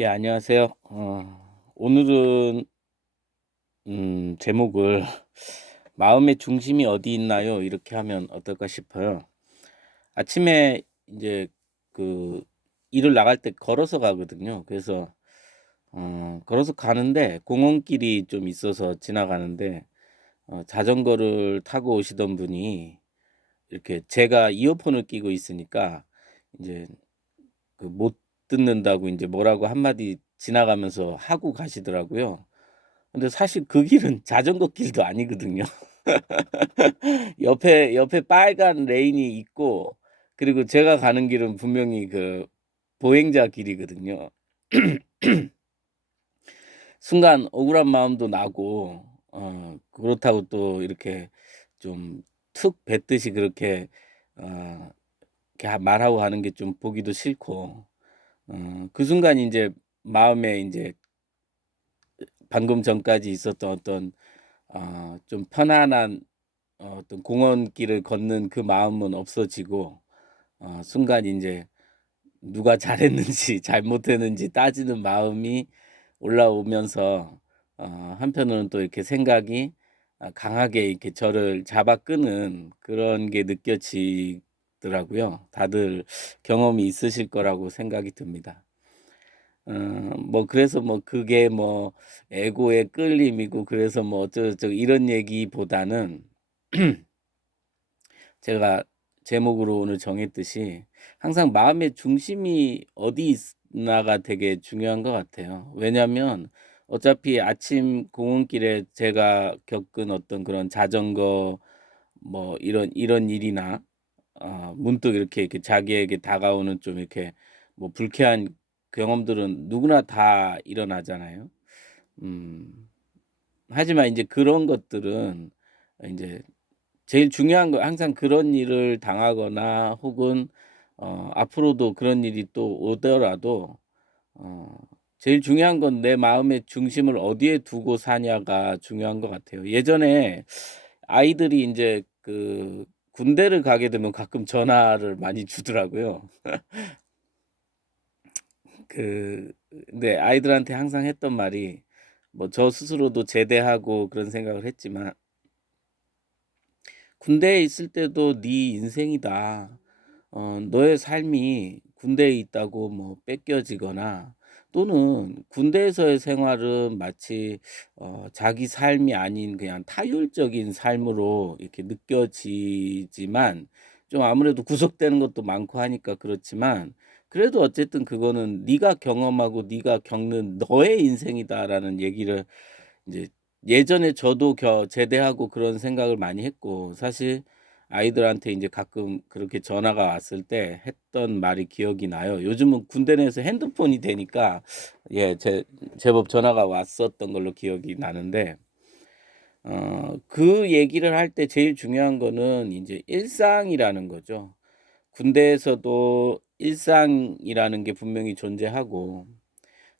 예, 안녕하세요. 오늘은 제목을 "마음의 중심이 어디 있나요?" 이렇게 하면 어떨까 싶어요. 아침에 이제 그 일을 나갈 때 걸어서 가거든요. 그래서 걸어서 가는데 공원길이 좀 있어서 지나가는데 자전거를 타고 오시던 분이 이렇게 제가 이어폰을 끼고 있으니까 이제 못 듣는다고 이제 뭐라고 한마디 지나가면서 하고 가시더라고요. 근데 사실 그 길은 자전거 길도 아니거든요. 옆에 빨간 레인이 있고, 그리고 제가 가는 길은 분명히 보행자 길이거든요. 순간 억울한 마음도 나고, 그렇다고 또 이렇게 좀 툭 뱉듯이 그렇게 어 말하고 가는 게 좀 보기도 싫고, 그 순간 인제 마음에 인제 방금 전까지 있었던 어떤 좀 편안한 어떤 공원길을 걷는 그 마음은 없어지고, 순간 인제 누가 잘했는지 잘못했는지 따지는 마음이 올라오면서 한편으로는 또 이렇게 생각이 강하게 이렇게 저를 잡아 끄는 그런 게 느껴지더라고요. 다들 경험이 있으실 거라고 생각이 듭니다. 뭐 그래서 뭐 그게 뭐 에고의 끌림이고 그래서 뭐 어쩌고저쩌고 이런 얘기보다는 제가 제목으로 오늘 정했듯이 항상 마음의 중심이 어디 있나가 되게 중요한 것 같아요. 왜냐하면 어차피 아침 공원길에 제가 겪은 어떤 그런 자전거 뭐 이런 일이나 문득 이렇게 자기에게 다가오는 좀 이렇게 뭐 불쾌한 경험들은 누구나 다 일어나잖아요. 음 하지만 인제 그런 것들은 인제 제일 중요한 건 항상 그런 일을 당하거나 혹은 앞으로도 그런 일이 또 오더라도 어 제일 중요한 건 내 마음의 중심을 어디에 두고 사냐가 중요한 것 같아요. 예전에 아이들이 인제 군대를 가게 되면 가끔 전화를 많이 주더라고요. 근데 아이들한테 항상 했던 말이, 뭐 저 스스로도 제대하고 그런 생각을 했지만 "군대에 있을 때도 네 인생이다. 너의 삶이 군대에 있다고 뭐 뺏겨지거나, 또는 군대에서의 생활은 마치 자기 삶이 아닌 그냥 타율적인 삶으로 이렇게 느껴지지만, 좀 아무래도 구속되는 것도 많고 하니까 그렇지만, 그래도 어쨌든 그거는 네가 경험하고 네가 겪는 너의 인생이다."라는 얘기를 이제 예전에 저도 제대하고 그런 생각을 많이 했고, 사실 아이들한테 인제 가끔 그렇게 전화가 왔을 때 했던 말이 기억이 나요. 요즘은 군대 내에서 핸드폰이 되니까 예 제법 전화가 왔었던 걸로 기억이 나는데, 그 얘기를 할 때 제일 중요한 거는 인제 일상이라는 거죠. 군대에서도 일상이라는 게 분명히 존재하고,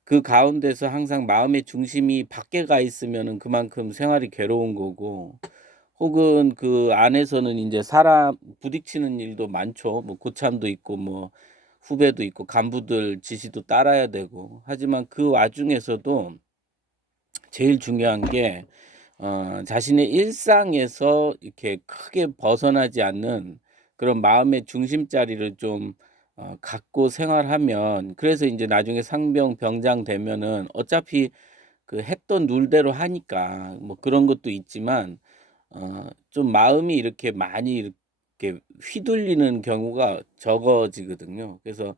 그 가운데서 항상 마음의 중심이 밖에 가 있으면은 그만큼 생활이 괴로운 거고, 혹은 그 안에서는 인제 사람 부딪히는 일도 많죠. 뭐 고참도 있고 뭐 후배도 있고 간부들 지시도 따라야 되고. 하지만 그 와중에서도 제일 중요한 게 자신의 일상에서 이렇게 크게 벗어나지 않는 그런 마음의 중심자리를 좀 갖고 생활하면, 그래서 인제 나중에 상병 병장 되면은 어차피 그 했던 룰대로 하니까 뭐 그런 것도 있지만, 좀 마음이 이렇게 많이 이렇게 휘둘리는 경우가 적어지거든요. 그래서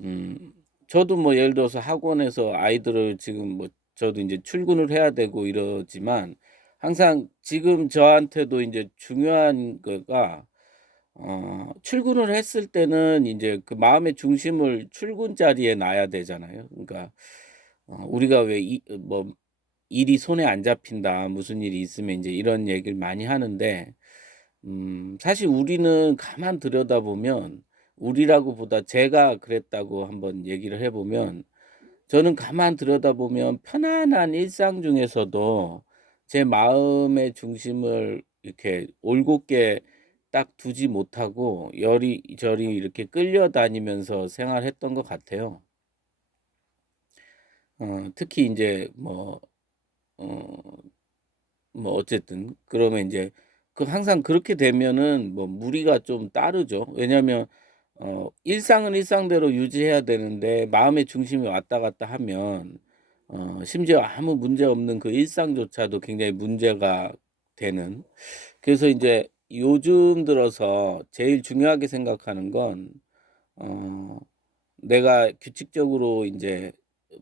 음 저도 뭐 예를 들어서 학원에서 아이들을 지금 뭐 저도 인제 출근을 해야 되고 이러지만, 항상 지금 저한테도 인제 중요한 거가 출근을 했을 때는 인제 그 마음의 중심을 출근 자리에 놔야 되잖아요. 그러니까 우리가 왜 "일이 손에 안 잡힌다." 무슨 일이 있으면 인제 이런 얘기를 많이 하는데, 사실 우리는 가만 들여다보면, 우리라고보다 제가 그랬다고 한번 얘기를 해 보면, 저는 가만 들여다보면 편안한 일상 중에서도 제 마음의 중심을 이렇게 올곧게 딱 두지 못하고 여리저리 이렇게 끌려다니면서 생활했던 것 같아요. 특히 인제 어 어쨌든 그러면 인제 항상 그렇게 되면은 무리가 좀 따르죠. 왜냐하면 일상은 일상대로 유지해야 되는데 마음의 중심이 왔다 갔다 하면 심지어 아무 문제 없는 그 일상조차도 굉장히 문제가 되는. 그래서 인제 요즘 들어서 제일 중요하게 생각하는 건 어 내가 규칙적으로 인제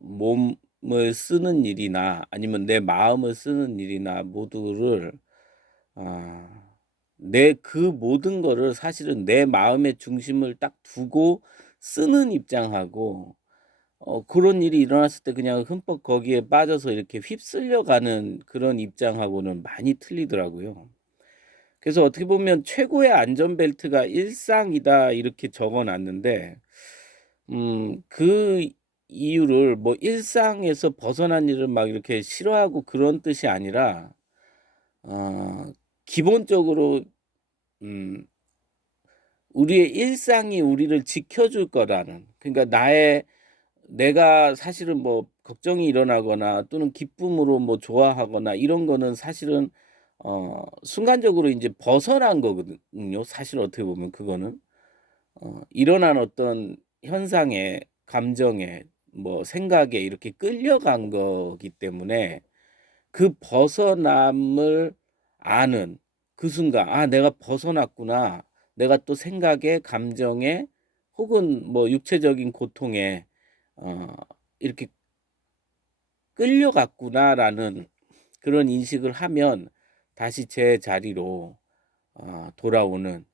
몸을 쓰는 일이나 아니면 내 마음을 쓰는 일이나 모두를 아 내 그 모든 거를 사실은 내 마음의 중심을 딱 두고 쓰는 입장하고 그런 일이 일어났을 때 그냥 흠뻑 거기에 빠져서 이렇게 휩쓸려 가는 그런 입장하고는 많이 틀리더라고요. 그래서 어떻게 보면 "최고의 안전벨트가 일상이다." 이렇게 적어 놨는데 그 이유를 일상에서 벗어난 일을 막 이렇게 싫어하고 그런 뜻이 아니라 어 기본적으로 음 우리의 일상이 우리를 지켜줄 거라는, 그러니까 내가 사실은 걱정이 일어나거나 또는 기쁨으로 좋아하거나 이런 거는 사실은 순간적으로 인제 벗어난 거거든요, 사실 어떻게 보면 그거는. 일어난 어떤 현상에, 감정에, 생각에 이렇게 끌려간 거기 때문에 그 벗어남을 아는 그 순간 '아 내가 벗어났구나. 내가 또 생각에, 감정에 혹은 육체적인 고통에 어 이렇게 끌려갔구나.'라는 그런 인식을 하면 다시 제 자리로 돌아오는,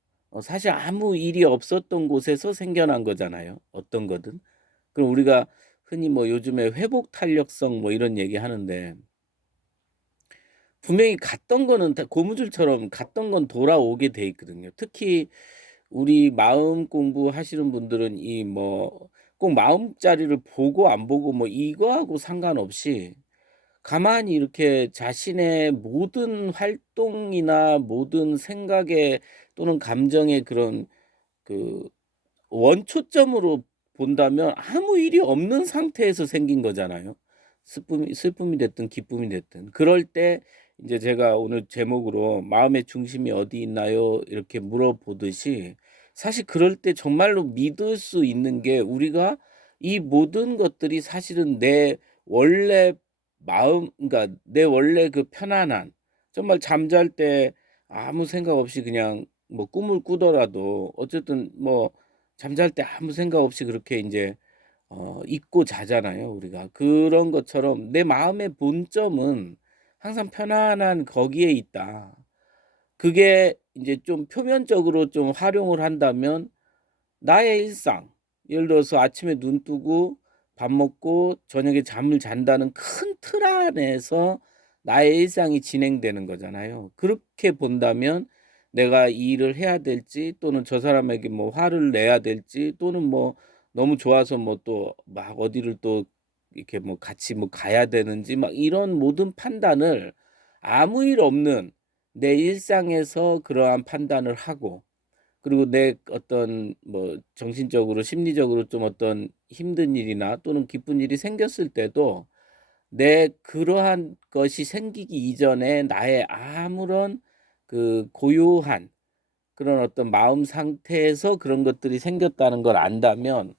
사실 아무 일이 없었던 곳에서 생겨난 거잖아요, 어떤 거든. 그럼 우리가 흔히 요즘에 회복 탄력성 이런 얘기하는데 분명히 갔던 거는 다 고무줄처럼 갔던 건 돌아오게 돼 있거든요. 특히 우리 마음 공부하시는 분들은 꼭 마음자리를 보고 안 보고 이거하고 상관없이 가만히 이렇게 자신의 모든 활동이나 모든 생각의 또는 감정의 그런 그 원초점으로 본다면 아무 일이 없는 상태에서 생긴 거잖아요. 슬픔이 됐든 기쁨이 됐든. 그럴 때 인제 제가 오늘 제목으로 "마음의 중심이 어디 있나요?" 이렇게 물어보듯이 사실 그럴 때 정말로 믿을 수 있는 게 우리가 이 모든 것들이 사실은 내 원래 마음, 그러니까 내 원래 그 편안한, 정말 잠잘 때 아무 생각 없이 그냥 꿈을 꾸더라도 어쨌든 잠잘 때 아무 생각 없이 그렇게 인제 잊고 자잖아요, 우리가. 그런 것처럼 '내 마음의 본점은 항상 편안한 거기에 있다.' 그게 인제 좀 표면적으로 좀 활용을 한다면 나의 일상, 예를 들어서 아침에 눈 뜨고 밥 먹고 저녁에 잠을 잔다는 큰 틀 안에서 나의 일상이 진행되는 거잖아요. 그렇게 본다면 내가 이 일을 해야 될지 또는 저 사람에게 화를 내야 될지 또는 너무 좋아서 또 막 어디를 또 이렇게 같이 가야 되는지 막 이런 모든 판단을 아무 일 없는 내 일상에서 그러한 판단을 하고, 그리고 내 어떤 정신적으로 심리적으로 좀 어떤 힘든 일이나 또는 기쁜 일이 생겼을 때도 내 그러한 것이 생기기 이전에 나의 아무런 그 고요한 그런 어떤 마음 상태에서 그런 것들이 생겼다는 걸 안다면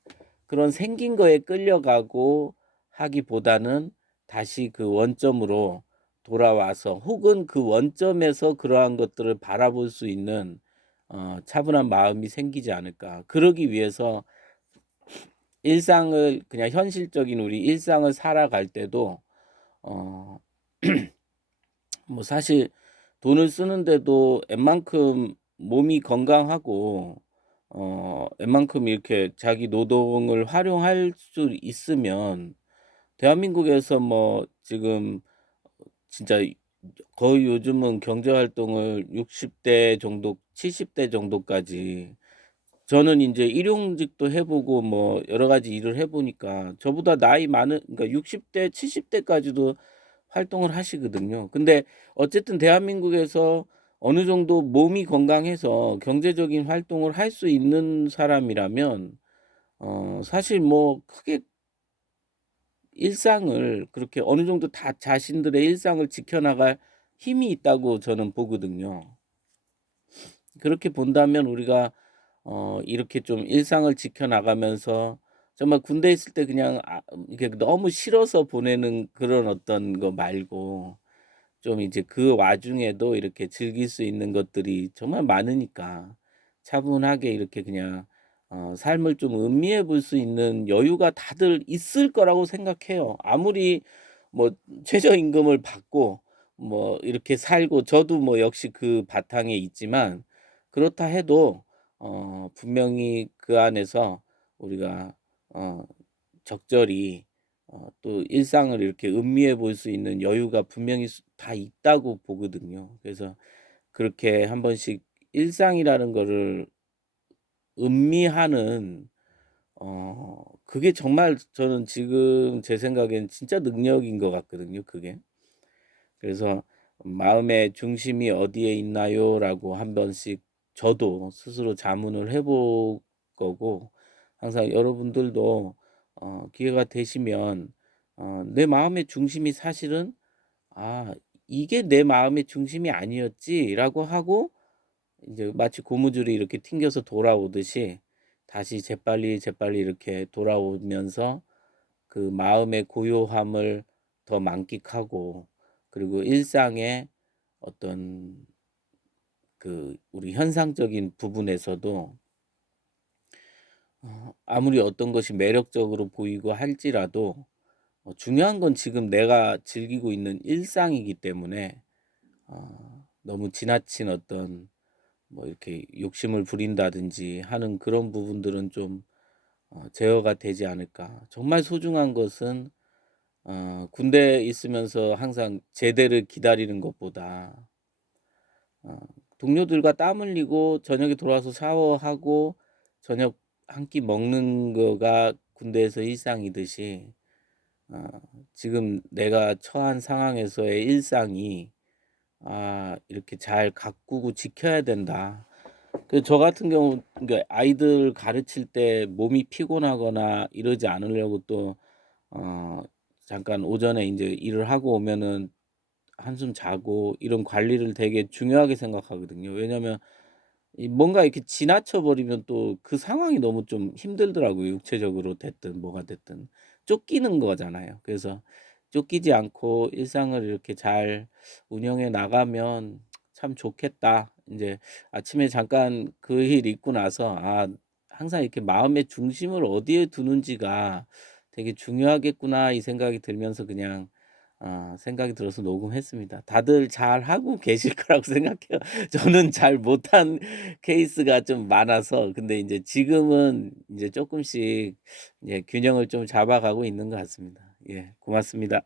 그런 생긴 거에 끌려가고 하기보다는 다시 그 원점으로 돌아와서 혹은 그 원점에서 그러한 것들을 바라볼 수 있는 차분한 마음이 생기지 않을까. 그러기 위해서 일상을 그냥 현실적인 우리 일상을 살아갈 때도 어 사실 돈을 쓰는데도 웬만큼 몸이 건강하고 웬만큼 이렇게 자기 노동을 활용할 수 있으면 대한민국에서 지금 진짜 거의 요즘은 경제 활동을 60대 정도 70대 정도까지, 저는 인제 일용직도 해 보고 여러 가지 일을 해 보니까 저보다 나이 많은, 그러니까 60대 70 대까지도 활동을 하시거든요. 근데 어쨌든 대한민국에서 어느 정도 몸이 건강해서 경제적인 활동을 할 수 있는 사람이라면 사실 크게 일상을 그렇게 어느 정도 다 자신들의 일상을 지켜나갈 힘이 있다고 저는 보거든요. 그렇게 본다면 우리가 이렇게 좀 일상을 지켜나가면서 정말 군대에 있을 때 그냥 이게 너무 싫어서 보내는 그런 어떤 거 말고 좀 이제 그 와중에도 이렇게 즐길 수 있는 것들이 정말 많으니까 차분하게 이렇게 그냥 삶을 좀 음미해 볼 수 있는 여유가 다들 있을 거라고 생각해요. 아무리 뭐 최저임금을 받고 뭐 이렇게 살고 저도 뭐 역시 그 바탕에 있지만 그렇다 해도 분명히 그 안에서 우리가 어 적절히 또 일상을 이렇게 음미해 볼 수 있는 여유가 분명히 다 있다고 보거든요. 그래서 그렇게 한 번씩 일상이라는 거를 음미하는 그게 정말 저는 지금 제 생각엔 진짜 능력인 것 같거든요 그게. 그래서 '마음의 중심이 어디에 있나요?'라고 한 번씩 저도 스스로 자문을 해볼 거고 항상 여러분들도 기회가 되시면 '내 마음의 중심이 사실은 아 이게 내 마음의 중심이 아니었지.'라고 하고 이제 마치 고무줄이 이렇게 튕겨서 돌아오듯이 다시 재빨리 이렇게 돌아오면서 그 마음의 고요함을 더 만끽하고 그리고 일상의 어떤 그 우리 현상적인 부분에서도 아무리 어떤 것이 매력적으로 보이고 할지라도 중요한 건 지금 내가 즐기고 있는 일상이기 때문에 너무 지나친 어떤 뭐 이렇게 욕심을 부린다든지 하는 그런 부분들은 좀 제어가 되지 않을까. 정말 소중한 것은 군대에 있으면서 항상 제대를 기다리는 것보다 어 동료들과 땀 흘리고 저녁에 돌아와서 샤워하고 저녁 한 끼 먹는 거가 군대에서 일상이듯이 어 지금 내가 처한 상황에서의 일상이 이렇게 잘 가꾸고 지켜야 된다. 그 저 같은 경우 그러니까 아이들 가르칠 때 몸이 피곤하거나 이러지 않으려고 또 어 잠깐 오전에 인제 일을 하고 오면은 한숨 자고 이런 관리를 되게 중요하게 생각하거든요. 왜냐면 이 뭔가 이렇게 지나쳐 버리면 또 그 상황이 너무 좀 힘들더라고요. 육체적으로 됐든 뭐가 됐든 쫓기는 거잖아요. 그래서 쫓기지 않고 일상을 이렇게 잘 운영해 나가면 참 좋겠다. 인제 아침에 잠깐 그 일 있고 나서 '항상 이렇게 마음의 중심을 어디에 두는지가 되게 중요하겠구나.' 이 생각이 들면서 그냥 생각이 들어서 녹음했습니다. 다들 잘하고 계실 거라고 생각해요. 저는 잘 못한 케이스가 좀 많아서 근데 인제 지금은 인제 쪼끔씩 예 균형을 좀 잡아가고 있는 것 같습니다. 예 고맙습니다.